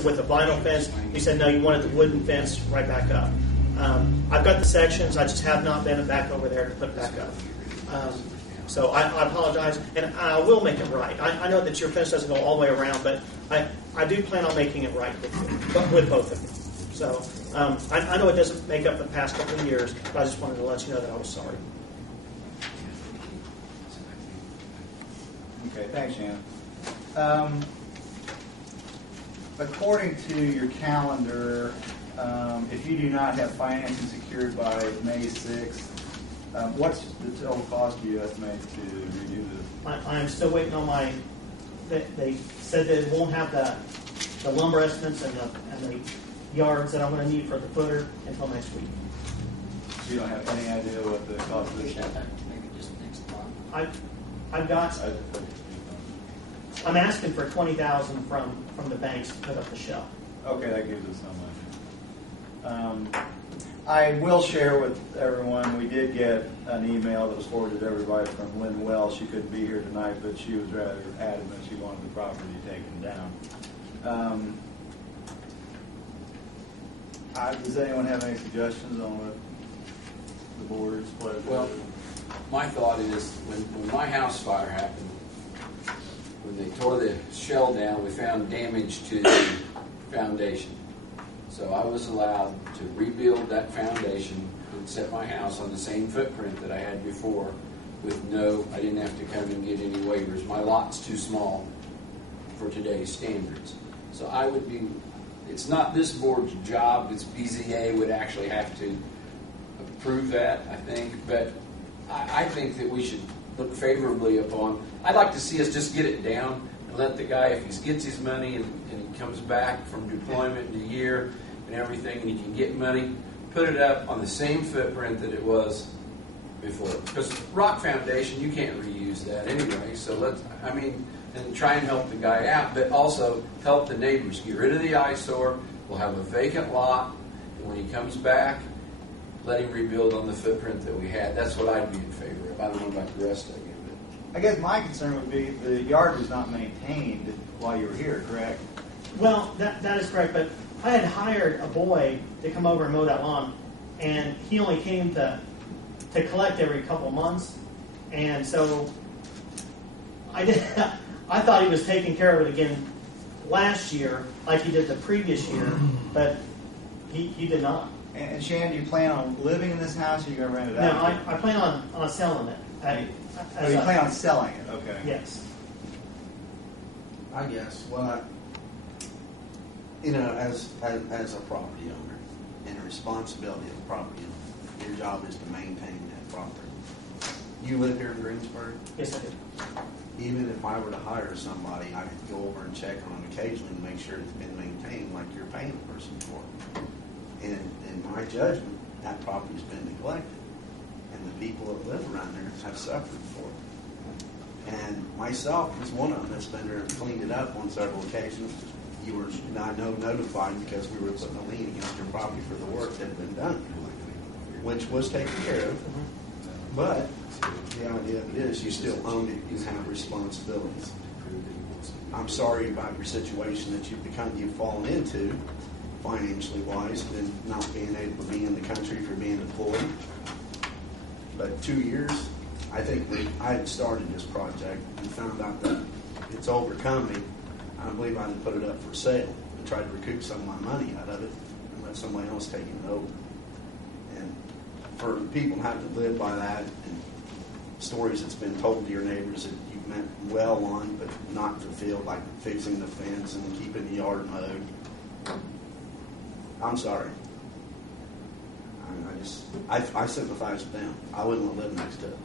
with a vinyl fence. He said, no, you wanted the wooden fence right back up. I've got the sections. I just have not been back over there to put it back up. So I apologize, and I will make it right. I know that your fence doesn't go all the way around, but I do plan on making it right with both of them. So I know it doesn't make up the past couple of years, but I just wanted to let you know that I was sorry. Okay, thanks, Shannon. According to your calendar, if you do not have financing secured by May 6th, what's the total cost do you estimate to redo this? I am still waiting on my. They said that it won't have the lumber estimates and the yards that I'm going to need for the footer until next week. So you don't have any idea what the cost of this is? I've got. I'm asking for $20,000 from the banks to put up the shelf. Okay, that gives us some idea. I will share with everyone, we did get an email that was forwarded to everybody from Lynn Wells. She couldn't be here tonight, but she was rather adamant she wanted the property taken down. Does anyone have any suggestions on what the board's pleasure? Well, my thought is when my house fire happened, when they tore the shell down, we found damage to the foundation. So I was allowed to rebuild that foundation and set my house on the same footprint that I had before I didn't have to come and get any waivers. My lot's too small for today's standards. So it's not this board's job, it's BZA would actually have to approve that, I think. But I think that we should look favorably upon. I'd like to see us just get it down and let the guy, if he gets his money and he comes back from deployment in a year and everything, and he can get money, put it up on the same footprint that it was before. Because rock foundation, you can't reuse that anyway. So and try and help the guy out, but also help the neighbors. Get rid of the eyesore. We'll have a vacant lot, and when he comes back, let him rebuild on the footprint that we had. That's what I'd be in favor of. I don't know about the rest of you. I guess my concern would be the yard was not maintained while you were here, correct? Well, that is correct, but I had hired a boy to come over and mow that lawn, and he only came to collect every couple months, and so I thought he was taking care of it again last year, like he did the previous year, but he did not. And Shannon, do you plan on living in this house, or are you going to rent it out? No, I plan on selling it. You plan on selling it? Okay. Yes. I guess. Well, as a property owner, and a responsibility of a property owner, your job is to maintain that property. You live here in Greensburg? Yes, I do. Even if I were to hire somebody, I could go over and check on it occasionally to make sure it's been maintained like you're paying a person for. And in my judgment, that property's been neglected. And the people that live around there have suffered for it. And myself was one of them that's been there and cleaned it up on several occasions. You were, I know, notified because we were putting a lien against your property for the work that had been done, which was taken care of. But the idea of it is you still own it, you have responsibilities. I'm sorry about your situation that you've fallen into, financially wise, and not being able to be in the country for being employed. But 2 years, I think I had started this project and found out that it's overcome me. I believe I put it up for sale and tried to recoup some of my money out of it and let somebody else take it over. And for people to have to live by that and stories that's been told to your neighbors that you've meant well on but not fulfilled, like fixing the fence and keeping the yard mowed, I'm sorry. I sympathize with them. I wouldn't want to live next to it.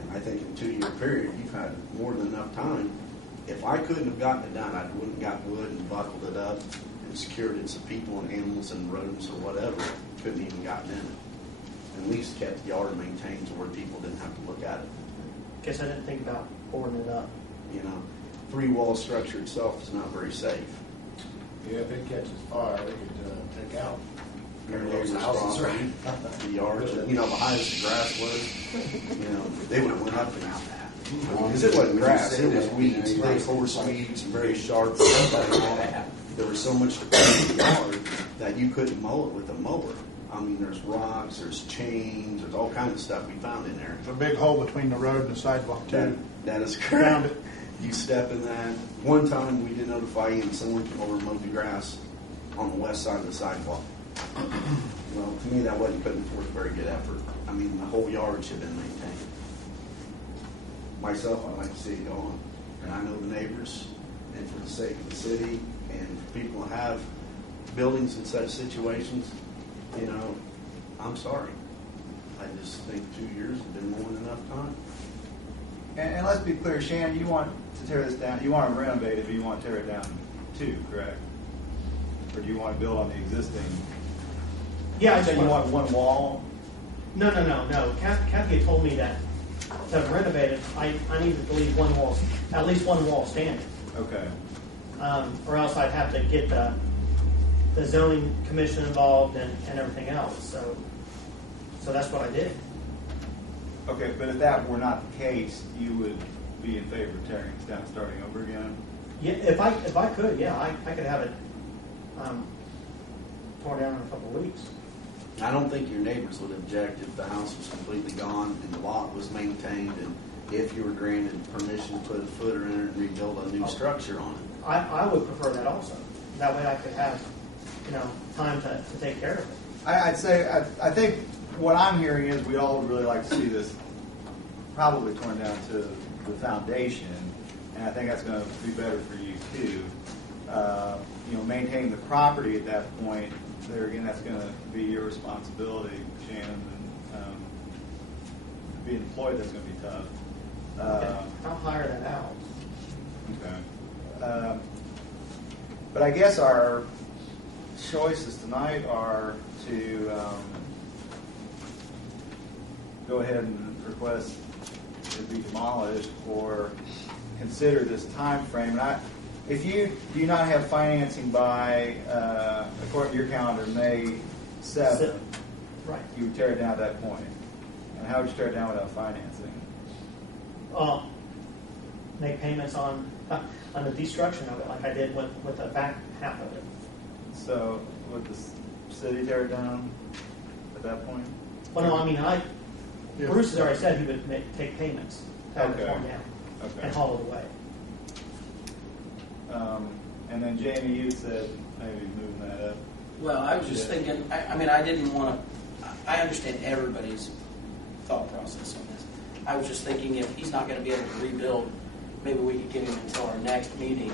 And I think in a 2-year period, you've had more than enough time. If I couldn't have gotten it done, I wouldn't have got wood and buckled it up and secured it so people and animals and rodents or whatever couldn't even gotten in it. At least kept the yard maintained to where people didn't have to look at it. Guess I didn't think about pouring it up. 3-wall structure itself is not very safe. Yeah, if it catches fire, they could take out Your neighbor's property, the yards, behind us the grass was, they would have went up and out. Because it wasn't grass, it was weeds, very coarse weeds, very sharp. there was so much to put in the yard that you couldn't mow it with a mower. I mean, there's rocks, there's chains, there's all kinds of stuff we found in there. There's a big hole between the road and the sidewalk, too. That is Found correct. it. You step in that. One time we did notify you and someone came over and mowed the grass on the west side of the sidewalk. Well, to me, that wasn't putting forth very good effort. I mean, the whole yard should have been maintained. Myself, I like to see it go on. And I know the neighbors, and for the sake of the city, and for people who have buildings in such situations, you know, I'm sorry. I just think 2 years has been more than enough time. And let's be clear, Shannon, you want to tear this down, you want to renovate it, but you want to tear it down too, correct? Or do you want to build on the existing? Yeah, I So just you want. want one wall? No. Kathy had told me that to renovate it, I needed to leave one wall, at least one wall standing, Okay. or else I'd have to get the zoning commission involved and everything else. So that's what I did. Okay, but if that were not the case, you would be in favor of tearing this down, starting over again? Yeah, if I could, yeah, I could have it torn down in a couple of weeks. I don't think your neighbors would object if the house was completely gone and the lot was maintained and if you were granted permission to put a footer in it and rebuild a new structure on it. I would prefer that also. That way I could have, time to take care of it. I'd say, I think what I'm hearing is we all would really like to see this probably torn down to the foundation, and I think that's going to be better for you too. Maintaining the property at that point, there again, that's going to be your responsibility, Shannon, and being employed, that's going to be tough. I'll hire that out. Okay. But I guess our choices tonight are to go ahead and request it be demolished or consider this time frame. And if you do not have financing by, according to your calendar, May 7th, Right. you would tear it down at that point. And how would you tear it down without financing? Make payments on the destruction of it, like I did with the back half of it. So would the city tear it down at that point? Well, no, I mean, Yeah. Bruce has already said he would take payments to have it Okay. torn down Okay. and haul it away. And then Jamie, you said maybe moving that up. Well, I was just thinking, I didn't want to, I understand everybody's thought process on this. I was just thinking if he's not going to be able to rebuild, maybe we could give him until our next meeting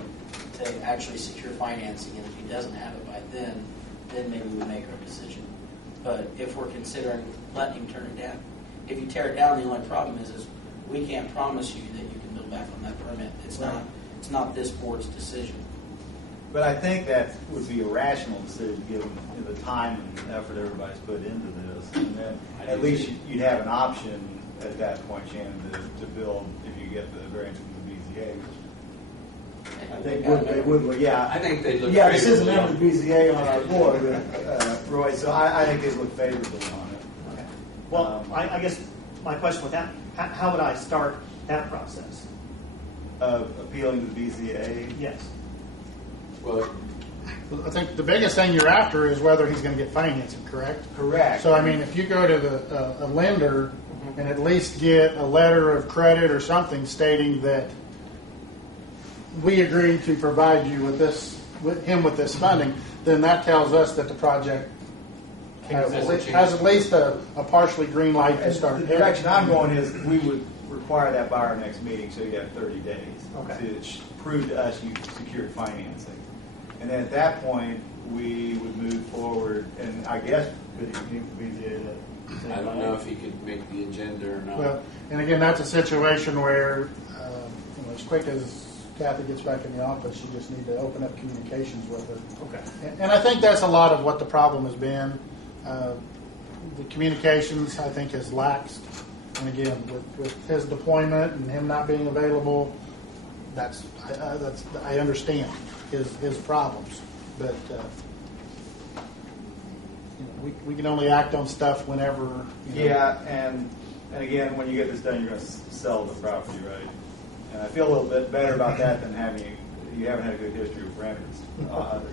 to actually secure financing, and if he doesn't have it by then maybe we make our decision. But if we're considering letting him turn it down, if you tear it down, the only problem is we can't promise you that you can build back on that permit. It's not this board's decision. But I think that would be a rational decision given the time and effort everybody's put into this. And then at least you'd have an option at that point, Shannon, to build if you get the variance from the BZA. I think they would, yeah. I think they look. Yeah, this isn't favorably member of the BZA on our board, Roy, so I think they'd look favorably on it. Okay. Well, I guess my question with that, how would I start that process? Of appealing to the BZA. Yes. Well, I think the biggest thing you're after is whether he's going to get financing, correct? Correct. So, I mean, if you go to a lender and at least get a letter of credit or something stating that we agree to provide you with this, with this funding, then that tells us that the project has at least a partially green light to start. The direction I'm going is we would require that by our next meeting, so you have 30 days Okay. to prove to us you secured financing. And then at that point, we would move forward, and I guess could it be BZA that? I don't know if he could make the agenda or not. Well, and again, that's a situation where, as quick as Kathy gets back in the office, you just need to open up communications with her. Okay. And I think that's a lot of what the problem has been. The communications, I think, has laxed. And again, with his deployment and him not being available, I understand his problems. But we can only act on stuff whenever. Yeah, and again, when you get this done, you're going to sell the property, right? And I feel a little bit better about that than having you haven't had a good history with remedies.